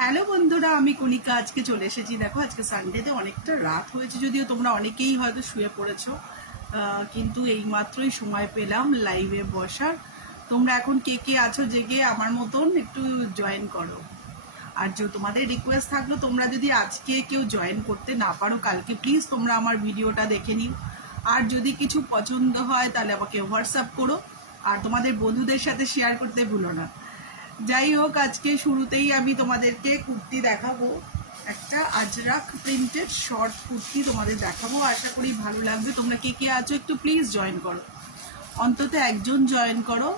Hello বন্ধুরা, আমি কণিকা আজকে চলে এসেছি। দেখো আজকে সানডেতে অনেকটা রাত হয়েছে, যদিও তোমরা অনেকেই হয়তো শুয়ে পড়েছো, কিন্তু এই মাত্রই সময় পেলাম লাইভে বসার। তোমরা এখন কে কে আছো জেগে আমার মতন একটু জয়েন করো। আর যে তোমাদের রিকোয়েস্ট থাকলো, তোমরা যদি আজকে কেউ জয়েন করতে না পারো, কালকে প্লিজ তোমরা আমার ভিডিওটা দেখে নিও। আর যদি কিছু পছন্দ হয় তাহলে আমাকে হোয়াটসঅ্যাপ করো, আর তোমাদের বন্ধুদের সাথে শেয়ার করতে ভুলো না। যাই হোক, আজকে শুরুতেই আমি তোমাদেরকে কুর্তি দেখাবো। একটা আজরাক প্রিন্টেড শর্ট কুর্তি তোমাদের দেখাবো, আশা করি ভালো লাগবে। তোমরা কে কে আছো একটু প্লিজ জয়েন করো, অন্তত একজন জয়েন করো।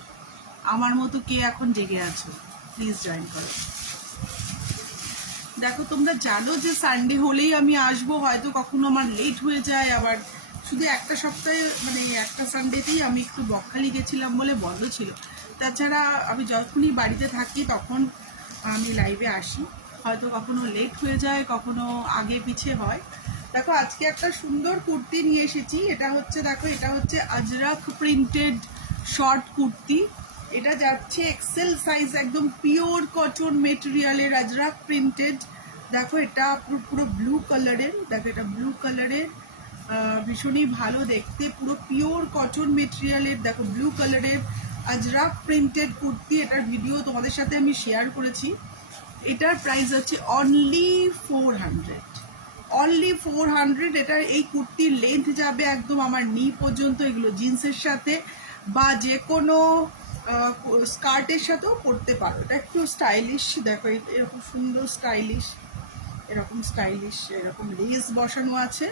আমার মতো কে এখন জেগে আছো প্লিজ জয়েন করো। দেখো, তোমরা জানো যে সানডে হলেই আমি আসবো, হয়তো কখনো আমার লেট হয়ে যায়। আবার শুধু একটা সপ্তাহে, মানে একটা সানডেতেই আমি একটু বকখালি গেছিলাম বলে বন্ধ ছিল। তাছাড়া আমি যখনই বাড়িতে থাকি তখন আমি লাইভে আসি। হয়তো কখনো লেট হয়ে যায়, কখনো আগে পিছে হয়। দেখো, আজকে একটা সুন্দর কুর্তি নিয়ে এসেছি। এটা হচ্ছে, দেখো, এটা হচ্ছে আজরাক প্রিন্টেড শর্ট কুর্তি। এটা যাচ্ছে এক্সেল সাইজ, একদম পিওর কটন মেটেরিয়ালের আজরাক প্রিন্টেড। দেখো, এটা পুরো ব্লু কালারের। দেখো, এটা ব্লু কালারের, ভীষণই ভালো দেখতে, পুরো পিওর কটন মেটেরিয়ালের। দেখো, ব্লু কালারের আজরাক প্রিন্টেড কুর্তি। এটার ভিডিও তোমাদের সাথে আমি শেয়ার করেছি। এটার প্রাইস আছে অনলি 400, অনলি 400। এটার এই কুর্তির লেন্থ যাবে একদম আমার নি পর্যন্ত। এগুলো জিন্সের সাথে বা যে কোনো স্কার্টের সাথেও পরতে পারো। এটা একটু স্টাইলিশ। দেখো, এরকম সুন্দর স্টাইলিশ, এরকম স্টাইলিশ, এরকম লেস বসানো আছে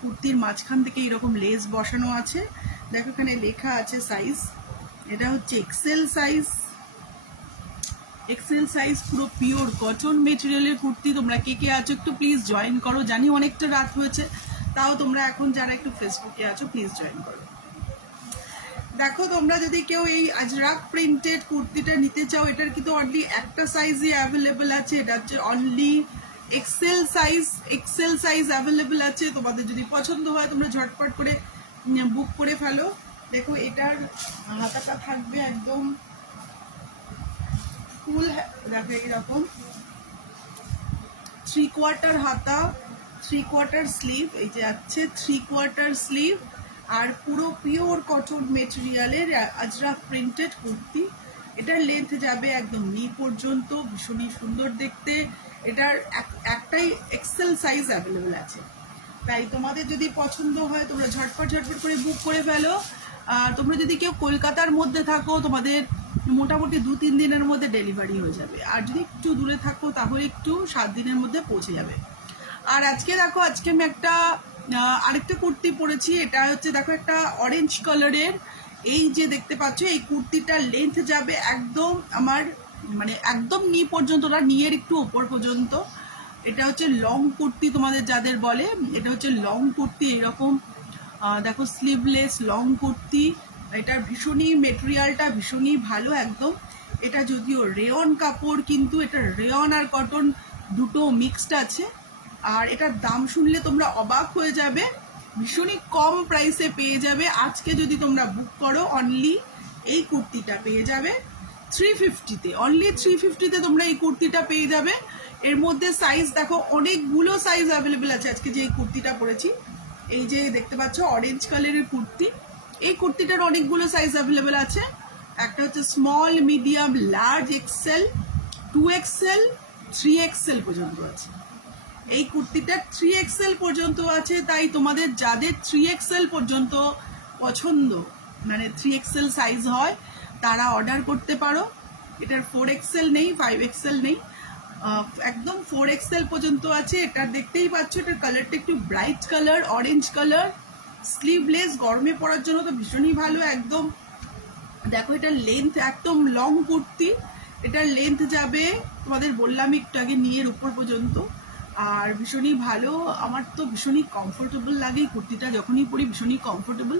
কুর্তির মাঝখান থেকে, এরকম লেস বসানো আছে। দেখো, এখানে লেখা আছে সাইজ। এটা হচ্ছে এক্সেল সাইজ, এক্সেল সাইজ, পুরো পিওর কটন মেটেরিয়ালের কুর্তি। তোমরা কে কে আছো একটু প্লিজ জয়েন করো। জানি অনেকটা রাত হয়েছে, তাও তোমরা এখন যারা একটু ফেসবুকে আছো প্লিজ জয়েন করো। দেখো, তোমরা যদি কেউ এই আজরাক প্রিন্টেড কুর্তিটা নিতে চাও, এটার কিন্তু অনলি একটা সাইজই অ্যাভেলেবেল আছে। এটা হচ্ছে only XL size, XL size available আছে। তোমাদের যদি পছন্দ হয় তোমরা ঝটপট করে বুক করে ফেলো। দেখো, এটার হাতাটা থাকবে একদম ফুল। দেখো, এরকম 3/4 হাতা, 3/4 স্লিভ। এই যে আছে 3/4 স্লিভ, আর পুরো পিওর কটন মেটেরিয়ালের আজরাক প্রিন্টেড কুর্তি। এটার লেন্থ যাবে একদম নি পর্যন্ত, ভীষণই সুন্দর দেখতে। এটার একটাই এক্সেল সাইজ অ্যাভেলেবেল আছে। তাই তোমাদের যদি পছন্দ হয় তোমরা ঝটপট ঝটপট করে বুক করে ফেলো। আর তোমরা যদি কেউ কলকাতার মধ্যে থাকো, তোমাদের মোটামুটি 2-3 দিনের মধ্যে ডেলিভারি হয়ে যাবে। আর যদি একটু দূরে থাকো তাহলে একটু 7 দিনের মধ্যে পৌঁছে যাবে। আর আজকে দেখো, আজকে আমি একটা আরেকটা কুর্তি পরেছি। এটা হচ্ছে, দেখো, একটা অরেঞ্জ কালারের। এই যে দেখতে পাচ্ছ, এই কুর্তিটার লেন্থ যাবে একদম আমার, মানে একদম নি পর্যন্ত না, নিয়ের একটু ওপর পর্যন্ত। এটা হচ্ছে লং কুর্তি তোমাদের যাদের বলে, এটা হচ্ছে লং কুর্তি। এরকম দেখো, স্লিভলেস লং কুর্তি। এটার ভীষণই মেটেরিয়ালটা ভীষণই ভালো একদম। এটা যদিও রেয়ন কাপড়, কিন্তু এটা রেয়ন আর কটন দুটো মিক্সড আছে। আর এটার দাম শুনলে তোমরা অবাক হয়ে যাবে, ভীষণই কম প্রাইসে পেয়ে যাবে। আজকে যদি তোমরা বুক করো, অনলি এই কুর্তিটা পেয়ে যাবে 350-তে, অনলি 350-তে তোমরা এই কুর্তিটা পেয়ে যাবে। এর মধ্যে সাইজ দেখো, অনেকগুলো সাইজ অ্যাভেলেবেল আছে। আজকে যে এই কুর্তিটা পরেছি, এই যে দেখতে পাচ্ছ অরেঞ্জ কালারের কুর্তি, এই কুর্তিটার অনেকগুলো সাইজ অ্যাভেলেবেল আছে। একটা হচ্ছে small, medium, large, Excel, 2XL, 3XL পর্যন্ত আছে। এই কুর্তিটা 3XL পর্যন্ত আছে। তাই তোমাদের যাদের 3XL পর্যন্ত পছন্দ, মানে 3XL সাইজ হয়, তারা অর্ডার করতে পারো। এটার 4XL নেই, 5XL নেই, একদম 4XL পর্যন্ত আছে। এটা দেখতেই পাচ্ছ, এটার কালারটা একটু bright colour, orange colour, sleeveless, গরমে পরার জন্য তো ভীষণই ভালো একদম। দেখো, এটার লেন্থ একদম লং কুর্তি। এটার লেন্থ যাবে, তোমাদের বললাম একটু আগে, নিয়ের উপর পর্যন্ত। আর ভীষণই ভালো, আমার তো ভীষণই কমফোর্টেবল লাগে কুর্তিটা, যখনই পরি ভীষণই কমফোর্টেবল।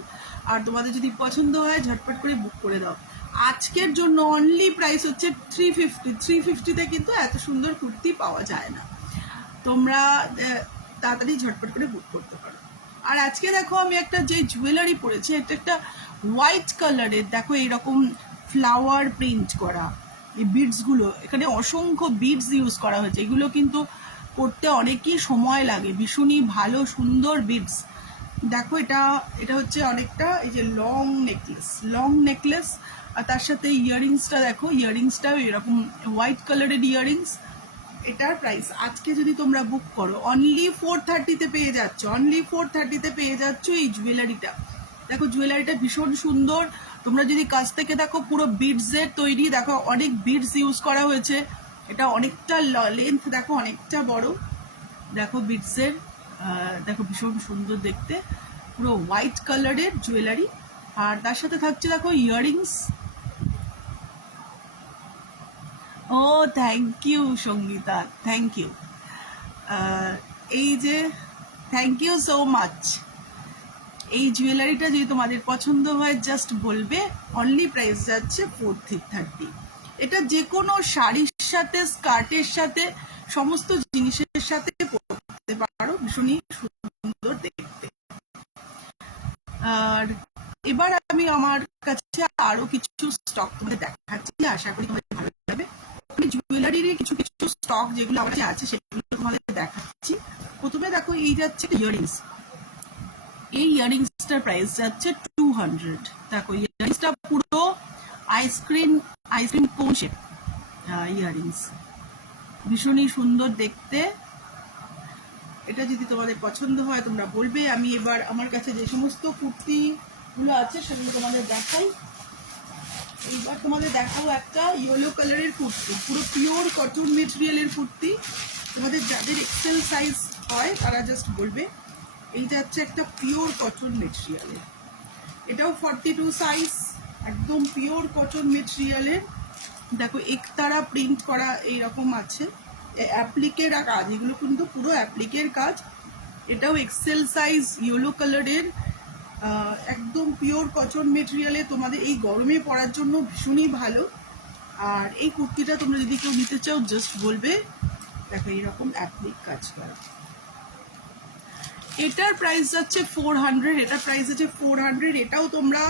আর তোমাদের যদি পছন্দ হয় ঝটপট করে বুক করে দাও। আজকের জন্য অনলি প্রাইস হচ্ছে 350। 350-তে কিন্তু এত সুন্দর কুর্তি পাওয়া যায় না। তোমরা তাড়াতাড়ি ঝটপট করে বুক করতে পারো। আর আজকে দেখো, আমি একটা যে জুয়েলারি পরেছি, এটা একটা হোয়াইট কালারের। দেখো, এরকম ফ্লাওয়ার প্রিন্ট করা, এই বিডসগুলো, এখানে অসংখ্য বিডস ইউজ করা হয়েছে। এগুলো কিন্তু করতে অনেকই সময় লাগে, ভীষণই ভালো সুন্দর বিডস। দেখো এটা এটা হচ্ছে অনেকটা এই যে লং নেকলেস, আর তার সাথে ইয়াররিংসটা দেখো, ইয়াররিংসটাও এরকম হোয়াইট কালারের ইয়াররিংস। এটার প্রাইস আজকে যদি তোমরা বুক করো অনলি 430-তে পেয়ে যাচ্ছ, অনলি 430-তে পেয়ে যাচ্ছ এই জুয়েলারিটা। দেখো জুয়েলারিটা ভীষণ সুন্দর। তোমরা যদি কাছ থেকে দেখো পুরো বিডসের তৈরি, দেখো অনেক বিডস ইউজ করা হয়েছে। এটা অনেকটা লেন্থ, দেখো অনেকটা বড়। দেখো বিডসের, দেখো ভীষণ সুন্দর দেখতে, পুরো হোয়াইট কালারের জুয়েলারি। আর তার সাথে থাকছে দেখো ইয়াররিংস। ও thank you Sangeeta, thank you. এই যে থ্যাংক ইউ সো মাচ। এই জুয়েলারিটা যদি তোমাদের পছন্দ হয় জাস্ট বলবে, অনলি প্রাইস যাচ্ছে 430। এটা যে কোনো শাড়ির সাথে, স্কার্টের সাথে, সমস্ত জিনিসের সাথে পরতে পারো, ভীষণই সুন্দর দেখতে। আর এবার আমি আমার কাছে আরো কিছু স্টক তোমাদের দেখাচ্ছি, আশা করি তোমাদের ভালো লাগবে। আমি জুয়েলারির কিছু কিছু স্টক যেগুলো আমার কাছে আছে সেগুলো তোমাদের দেখাচ্ছি। প্রথমে দেখো এই যাচ্ছে ইয়াররিংস। এই ইয়াররিংসটার প্রাইস যাচ্ছে 200। দেখো ইয়াররিংসটা পুরো আইসক্রিম কোন শেপ ইয়াররিংস, ভীষণই সুন্দর দেখতে। এটা যদি তোমাদের পছন্দ হয় তোমরা বলবে। আমি এবার আমার কাছে যে সমস্ত কুর্তিগুলো আছে সেগুলো তোমাদের দেখাই। এইবার তোমাদের দেখাবো একটা ইয়েলো কালারের কুর্তি, পুরো পিওর কটন মেটেরিয়ালের কুর্তি। তোমাদের যাদের এক্সেল সাইজ হয় তারা জাস্ট বলবে। এইটা হচ্ছে একটা পিওর কটন মেটেরিয়ালের, এটাও 42 সাইজ, একদম পিওর কটন মেটেরিয়ালের। দেখো একতারা প্রিন্ট করা এইরকম আছে, অ্যাপ্লিকের কাজ, এগুলো কিন্তু পুরো অ্যাপ্লিকের কাজ। এটাও এক্সেল সাইজ, ইয়েলো কালারের, একদম পিওর কটন মেটেরিয়ালে, তোমাদের এই গরমে পরার জন্য ভীষণই ভালো। আর এই কুর্তিটা তোমরা যদি কেউ নিতে চাও জাস্ট বলবে। দেখো এইরকম অ্যাপ্লিক কাজ করা। এটার প্রাইস যাচ্ছে 400, এটার প্রাইস আছে 400। এটাও তোমরা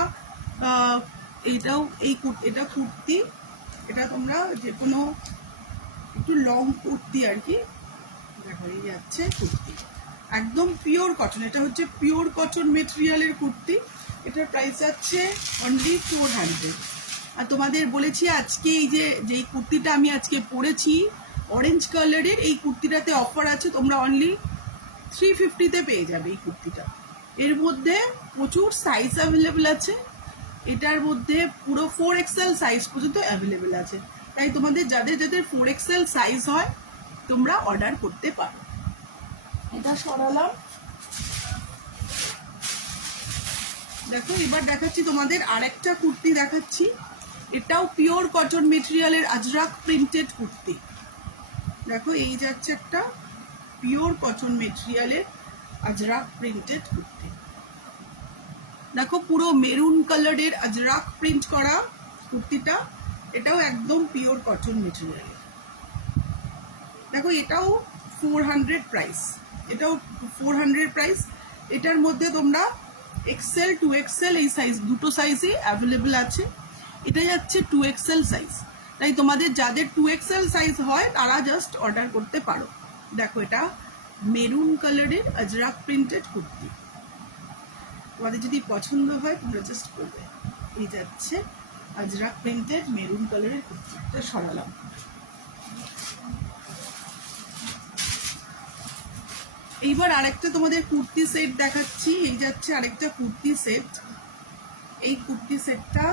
এটা কুর্তি, এটা তোমরা যে কোনো একটু লং কুর্তি আর কি। দেখো এই যাচ্ছে কুর্তি, একদম পিওর কটন, এটা হচ্ছে পিওর কটন মেটেরিয়ালের কুর্তি। এটার প্রাইস যাচ্ছে অনলি 400। আর তোমাদের বলেছি আজকে এই যেই কুর্তিটা আমি আজকে পরেছি অরেঞ্জ কালারের, এই কুর্তিটাতে অফার আছে, তোমরা অনলি 350-তে পেয়ে যাবে এই কুর্তিটা। এর মধ্যে প্রচুর সাইজ অ্যাভেলেবেল আছে, এটার মধ্যে পুরো 4XL সাইজ পর্যন্ত অ্যাভেলেবেল আছে। তাই তোমাদের যাদের যাদের 4XL সাইজ হয় তোমরা অর্ডার করতে পারো। এটা সরালাম। দেখো এবার দেখাচ্ছি তোমাদের আরেকটা কুর্তি দেখাচ্ছি। এটাও পিওর কটন মেটেরিয়ালের আজরাক প্রিন্টেড কুর্তি। দেখো এই যাচ্ছে একটা পিওর কটন মেটেরিয়ালের আজরাক প্রিন্টেড কুর্তি। দেখো পুরো মেরুন কালারের আজরাক প্রিন্ট করা কুর্তিটা, এটাও একদম পিওর কটন মেটেরিয়ালের। দেখো এটাও 400 প্রাইস, এটাও 400 প্রাইস। এটার মধ্যে তোমরা XL 2XL এই সাইজ, দুটো সাইজই অ্যাভেলেবেল আছে। এটা যাচ্ছে 2XL সাইজ, তাই তোমাদের যাদের 2XL সাইজ হয় তারা জাস্ট অর্ডার করতে পারো। দেখো এটা মেরুন কালারের আজরাক প্রিন্টেড কুর্তি, তোমাদের যদি পছন্দ হয় তোমরা জাস্ট করবে। এই যাচ্ছে আজরাক প্রিন্টেড মেরুন কালারের কুর্তি। এটা সরালাম। এইবার আরেকটা তোমাদের কুর্তি সেট দেখাচ্ছি। এই যাচ্ছে আরেকটা কুর্তি সেট। এই কুর্তি সেটটা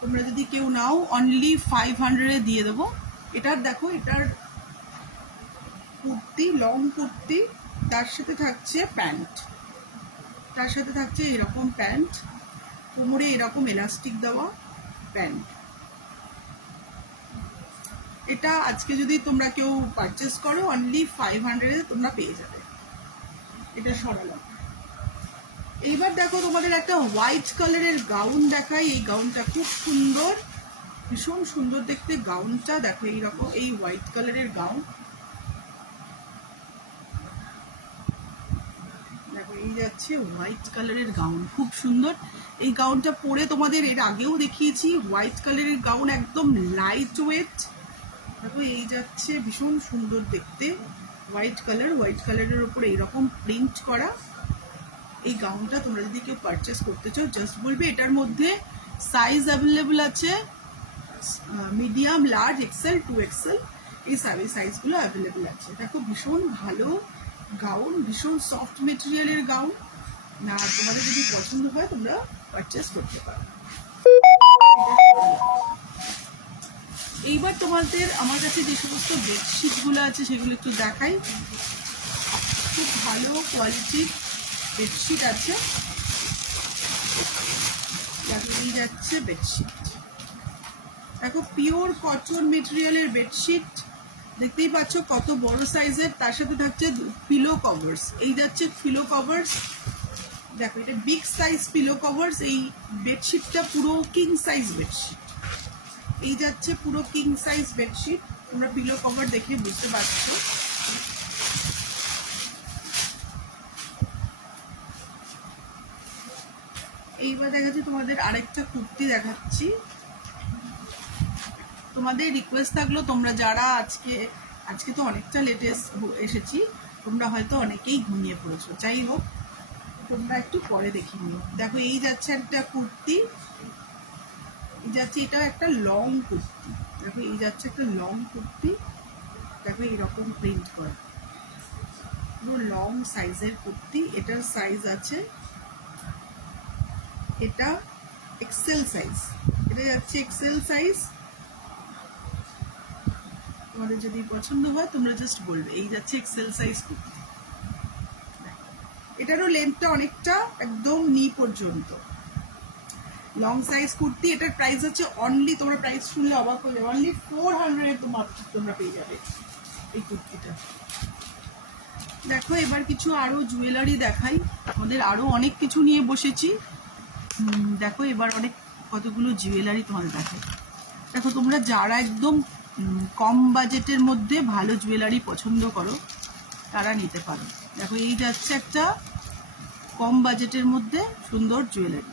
তোমরা যদি কেউ নাও অনলি 500-এ দিয়ে দেবো। এটার দেখো, এটার কুর্তি লং কুর্তি, তার সাথে থাকছে প্যান্ট, তার সাথে থাকছে এরকম প্যান্ট, কোমরে এরকম এলাস্টিক দেওয়া প্যান্ট। এটা আজকে যদি তোমরা কেউ পারচেস করো অনলি 500-এ তোমরা পেয়ে যাবে। এটা সরালাম। এইবার দেখো তোমাদের একটা হোয়াইট কালারের গাউন দেখাই। এই গাউনটা খুব সুন্দর, ভীষণ সুন্দর দেখতে গাউনটা। দেখো এইরকম এই হোয়াইট কালারের গাউন, দেখো এই যাচ্ছে হোয়াইট কালারের গাউন, খুব সুন্দর। এই গাউনটা পরে তোমাদের এর আগেও দেখিয়েছি, হোয়াইট কালারের গাউন, একদম লাইট ওয়েট। দেখো এই যাচ্ছে, ভীষণ সুন্দর দেখতে, হোয়াইট কালারের ওপর এইরকম প্রিন্ট করা। এই গাউনটা তোমরা যদি কেউ পারচেস করতে চাও জাস্ট বলবে। এটার মধ্যে সাইজ অ্যাভেলেবল আছে, মিডিয়াম, লার্জ, এক্সেল, 2XL, এই সাইজগুলো অ্যাভেলেবল আছে। দেখো ভীষণ ভালো গাউন, ভীষণ সফট মেটেরিয়ালের গাউন। না, তোমাদের যদি পছন্দ হয় তোমরা পারচেস করতে পারো। এইবার তোমাদের আমার কাছে যে সমস্ত বেডশিটগুলো আছে সেগুলো একটু দেখাই। খুব ভালো কোয়ালিটির বেডশিট আছে। এই যাচ্ছে বেডশিট, দেখো পিওর কটন মেটেরিয়ালের বেডশিট, দেখতেই পাচ্ছ কত বড় সাইজের। তার সাথে থাকছে পিলো কভার্স। এই যাচ্ছে পিলো কভার্স, দেখো এটা বিগ সাইজ পিলো কভার্স। এই বেডশিটটা পুরো কিং সাইজ বেডশিট। এই যাচ্ছে পুরো কিং সাইজ বেডশিট, তোমরা পিলো কভার দেখে বুঝতে পারছো। এইবার দেখাচ্ছি তোমাদের আরেকটা কুর্তি দেখাচ্ছি। তোমাদের রিকোয়েস্ট থাকলো, তোমরা যারা আজকে তো অনেকটা লেটে এসেছি, তোমরা হয়তো অনেকেই ঘুমিয়ে পড়েছো, যাই হোক তোমরা একটু পরে দেখে নিও। দেখো এই যাচ্ছে একটা কুর্তি, এই যাচ্ছে, এটা একটা লং কুর্তি। দেখো এই যাচ্ছে একটা লং কুর্তি, দেখো এইরকম প্রিন্ট করা, পুরো লং সাইজের কুর্তি। এটার সাইজ আছে, এটা এক্সেল সাইজ, এটা যাচ্ছে এক্সেল সাইজ। তোমাদের যদি পছন্দ হয় তোমরা জাস্ট বলবে। এই যাচ্ছে এক্সেল সাইজ কুর্তি, এটারও লেন্থটা অনেকটা, একদম নি পর্যন্ত, লং সাইজ কুর্তি। এটার প্রাইস হচ্ছে অনলি, তোমরা প্রাইস শুনলে অবাক হয়ে যাবে, অনলি 400 তোমরা পেয়ে যাবে এই কুর্তিটা। দেখো এবার কিছু আরো জুয়েলারি দেখাই, আমাদের আরো অনেক কিছু নিয়ে বসেছি। দেখো এবার কতগুলো জুয়েলারি তোমাদের দেখাই। দেখো তোমরা যারা একদম কম বাজেটের মধ্যে ভালো জুয়েলারি পছন্দ করো তারা নিতে পারো। দেখো এই যাচ্ছে একটা কম বাজেটের মধ্যে সুন্দর জুয়েলারি।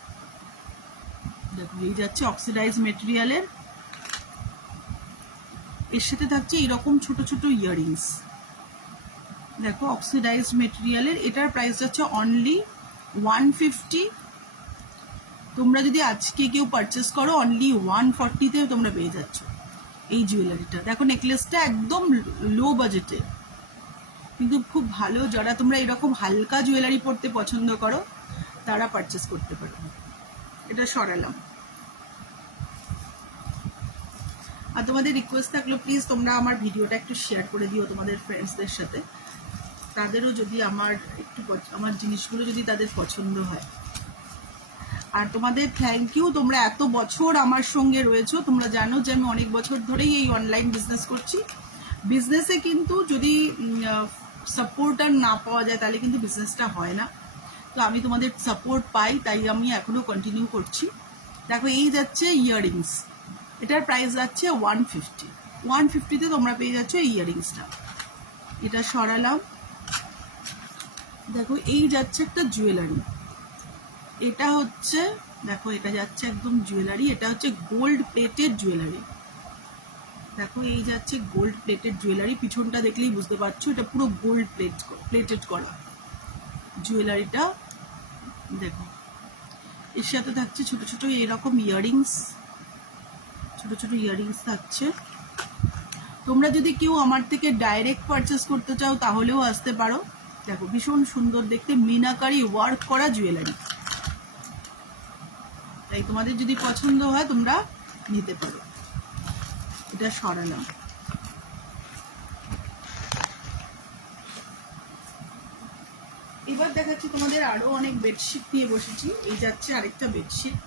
দেখো এই যাচ্ছে অক্সিডাইজ মেটেরিয়ালের, এর সাথে থাকছে এরকম ছোট ছোট ইয়াররিংস। দেখো অক্সিডাইজ মেটেরিয়ালের, এটার প্রাইস যাচ্ছে অনলি 150। তোমরা যদি আজকে কেউ পারচেস করো অনলি 140-তে তোমরা পেয়ে যাচ্ছ এই জুয়েলারিটা। দেখো নেকলেসটা একদম লো বাজেটে, কিন্তু খুব ভালো। যারা তোমরা এরকম হালকা জুয়েলারি পরতে পছন্দ করো তারা পারচেস করতে পারো। এটা সরালাম। আর তোমাদের রিকোয়েস্ট থাকলো প্লিজ তোমরা আমার ভিডিওটা একটু শেয়ার করে দিও তোমাদের ফ্রেন্ডসদের সাথে, তাদেরও যদি আমার জিনিসগুলো যদি তাদের পছন্দ হয়। আর তোমাদের থ্যাংক ইউ, তোমরা এত বছর আমার সঙ্গে রয়েছো। তোমরা জানো যে আমি অনেক বছর ধরেই এই অনলাইন বিজনেস করছি। বিজনেসে কিন্তু যদি সাপোর্টার না পাওয়া যায় তাহলে কিন্তু বিজনেসটা হয় না। তো আমি তোমাদের সাপোর্ট পাই, তাই আমি এখনো কন্টিনিউ করছি। দেখো এই যাচ্ছে ইয়াররিংস, এটার প্রাইস যাচ্ছে 150-তে তোমরা পেয়ে যাচ্ছ এই ইয়াররিংসটা। এটা সরালাম। দেখো এই যাচ্ছে একটা জুয়েলারি, এটা হচ্ছে, দেখো এটা যাচ্ছে একদম জুয়েলারি, এটা হচ্ছে গোল্ড প্লেটেড জুয়েলারি। দেখো এই যাচ্ছে গোল্ড প্লেটেড জুয়েলারি, পিছনটা দেখলেই বুঝতে পারছো এটা পুরো গোল্ড প্লেটেড করা জুয়েলারিটা। দেখো এর সাথে থাকছে ছোট ছোট এরকম ইয়াররিংস, ছোট ছোট ইয়াররিংস থাকছে। তোমরা যদি কেউ আমার থেকে ডাইরেক্ট পারচেস করতে চাও তাহলেও আসতে পারো। দেখো ভীষণ সুন্দর দেখতে মিনাকারি ওয়ার্ক করা জুয়েলারি, তাই তোমাদের যদি পছন্দ হয় তোমরা নিতে পারো। এটা সরালাম। এবার দেখাচ্ছি তোমাদের আরো অনেক বেডশিট নিয়ে বসেছি। এই যাচ্ছে আরেকটা বেডশিট,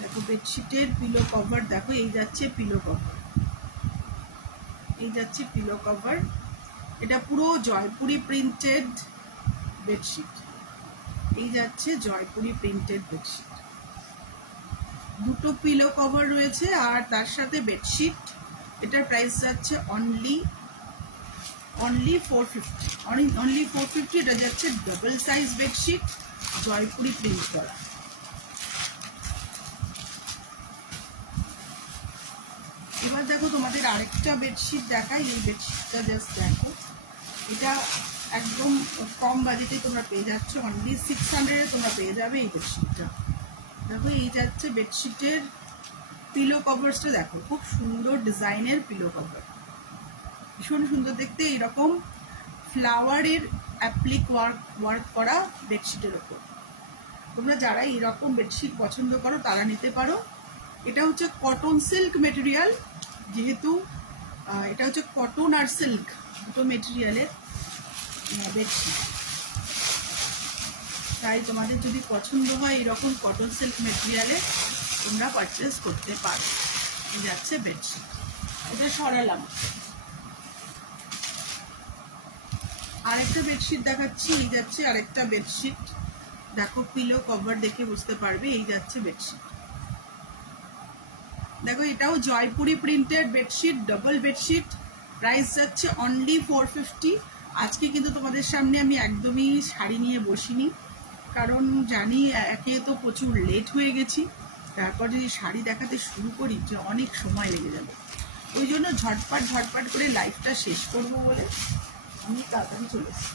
দেখো বেডশিটের পিলো কভার। দেখো এই যাচ্ছে পিলো কভার, এই যাচ্ছে পিলো কভার। এটা পুরো জয়পুরি প্রিন্টেড বেডশিট। এই যাচ্ছে জয়পুরি প্রিন্টেড বেডশিট, দুটো পিলো কভার রয়েছে আর তার সাথে বেডশিট। এটার প্রাইস যাচ্ছে অনলি অনলি 450, অনলি 450। এটা যাচ্ছে double size bedsheet, Jaipuri print করা। এবার দেখো তোমাদের আরেকটা বেডশিট দেখাই। এই বেডশিটটা জাস্ট দেখো, এটা একদম কম বাজেটে তোমরা পেয়ে যাচ্ছ, অনলি 600-এ তোমরা পেয়ে যাবে এই বেডশিটটা। দেখো এই যাচ্ছে বেডশিটের পিলো কভার্সটা, দেখো খুব সুন্দর ডিজাইনের পিলো কভার, ভীষণ সুন্দর দেখতে। এইরকম ফ্লাওয়ারের অ্যাপ্লিক ওয়ার্ক করা বেডশিটের ওপর। তোমরা যারা এইরকম বেডশিট পছন্দ করো তারা নিতে পারো। এটা হচ্ছে কটন সিল্ক মেটেরিয়াল, যেহেতু এটা হচ্ছে কটন আর সিল্ক দুটো মেটেরিয়ালের বেডশিট, তাই তোমাদের যদি পছন্দ হয় এরকম কটন সিল্ক মেটেরিয়ালে তোমরা পারচেস করতে পারো। এই যাচ্ছে বেডশিট, এটা সরালাম। আরেকটা বেডশিট দেখাচ্ছি। এই যাচ্ছে আরেকটা বেডশিট, দেখো পিলো কভার দেখে বুঝতে পারবে। এই যাচ্ছে বেডশিট, দেখো এটাও Jaipuri printed bedsheet, double bedsheet. Price যাচ্ছে অনলি 450। আজকে কিন্তু তোমাদের সামনে আমি একদমই শাড়ি নিয়ে বসিনি, কারণ জানি একে তো প্রচুর লেট হয়ে গেছি, তারপর যদি শাড়ি দেখাতে শুরু করি যে অনেক সময় লেগে যাবে। ওই জন্য ঝটপট করে লাইফটা শেষ করব বলে আমি তাড়াতাড়ি চলে এসেছি।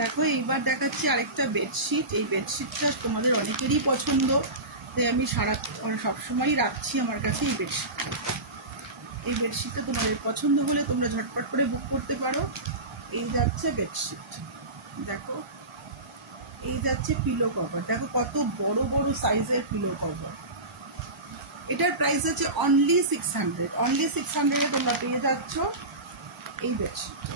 দেখো এইবার দেখাচ্ছি আরেকটা বেডশিট। এই বেডশিটটা তোমাদের অনেকেরই পছন্দ, তাই আমি সবসময়ই রাখছি আমার কাছে এই বেডশিটটা। এই বেডশিটটা তোমাদের পছন্দ হলে তোমরা ঝটপট করে বুক করতে পারো। এই যাচ্ছে বেডশিট, দেখো এই যাচ্ছে পিলো কভার, দেখো কত বড় বড় সাইজের পিলো কভার। এটার প্রাইস আছে অনলি 600। অনলি 600-এ তোমরা পেয়ে যাচ্ছ এই বেডশিটটা।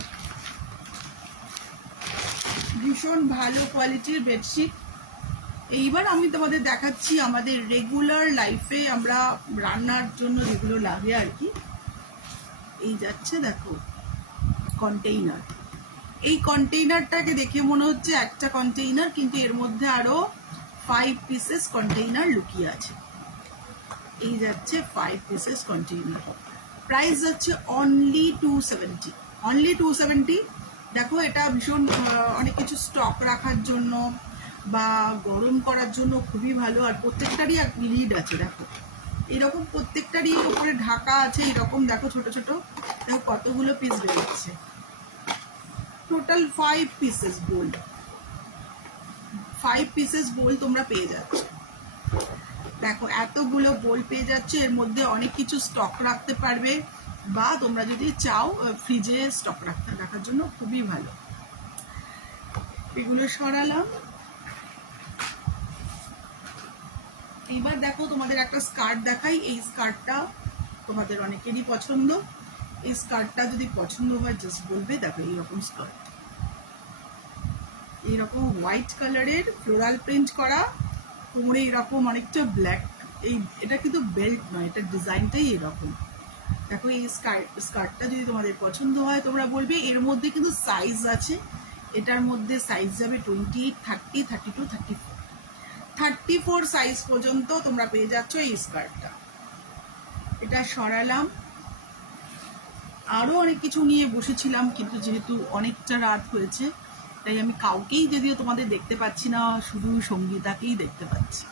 ভীষণ ভালো কোয়ালিটির বেডশিট। এইবার আমি তোমাদের দেখাচ্ছি আমাদের রেগুলার লাইফে আমরা রান্নার জন্য যেগুলো লাগে আর কি। এই যাচ্ছে দেখো কন্টেইনার। এই কন্টেইনারটাকে দেখে মনে হচ্ছে একটা কন্টেইনার, কিন্তু এর মধ্যে আরো 5 পিসেস কন্টেইনার লুকিয়ে আছে। এই যাচ্ছে 5 পিসেস কন্টেইনার, প্রাইস যাচ্ছে অনলি 270। অনলি 270। দেখো এটা ভীষণ অনেক কিছু স্টক রাখার জন্য বা গরম করার জন্য খুবই ভালো। আর প্রত্যেকটারই লিড আছে, দেখো এরকম প্রত্যেকটারই উপরে ঢাকা আছে এরকম। দেখো ছোট ছোট, দেখো কতগুলো পিস বেরোচ্ছে। টোটাল 5 পিসেস বোল, 5 পিসেস বোল তোমরা পেয়ে যাচ্ছ। দেখো এতগুলো বোল পেয়ে যাচ্ছে, এর মধ্যে অনেক কিছু স্টক রাখতে পারবে, বা তোমরা যদি চাও ফ্রিজে স্টক রাখার জন্য খুবই ভালো। এগুলো সরালাম। এইবার দেখো তোমাদের একটা স্কার্ট দেখাই। এই স্কার্টটা তোমাদের অনেকেরই পছন্দ। এই স্কার্টটা যদি পছন্দ হয় জাস্ট বলবে। দেখো এইরকম স্কার্ট, এইরকম হোয়াইট কালারের ফ্লোরাল প্রিন্ট করা, কোমরে এরকম অনেকটা ব্ল্যাক। এটা কিন্তু বেল্ট নয়, এটা ডিজাইনটাই এরকম। দেখো এই স্কার্টটা যদি তোমাদের পছন্দ হয় তোমরা বলবে। এর মধ্যে কিন্তু সাইজ আছে, এটার মধ্যে সাইজ যাবে 28, 30, 32, 34। 34 সাইজ পর্যন্ত তোমরা পেয়ে যাচ্ছ এই স্কার্টটা। এটা সরালাম। আরো অনেক কিছু নিয়ে বসেছিলাম, কিন্তু যেহেতু অনেকটা রাত হয়েছে তাই আমি কাউকেই যদিও তোমাদের দেখতে পাচ্ছি না, শুধু সঙ্গীতাকেই দেখতে পাচ্ছি।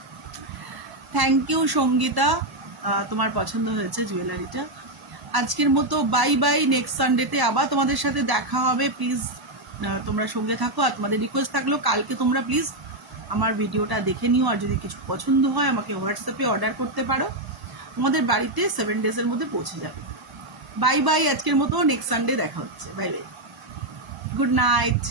থ্যাংক ইউ সঙ্গীতা, তোমার পছন্দ হয়েছে জুয়েলারিটা। আজকের মতো বাই বাই। নেক্সট সানডেতে আবার তোমাদের সাথে দেখা হবে। প্লিজ তোমরা সঙ্গে থাকো। আর তোমাদের রিকোয়েস্ট থাকলো কালকে তোমরা প্লিজ আমার ভিডিওটা দেখে নিও, আর যদি কিছু পছন্দ হয় আমাকে হোয়াটসঅ্যাপে অর্ডার করতে পারো, তোমাদের বাড়িতে 7 ডেজের মধ্যে পৌঁছে যাবে। Bye bye. আজকের মতো নেক্সট সানডে দেখা হচ্ছে। Bye bye, good night.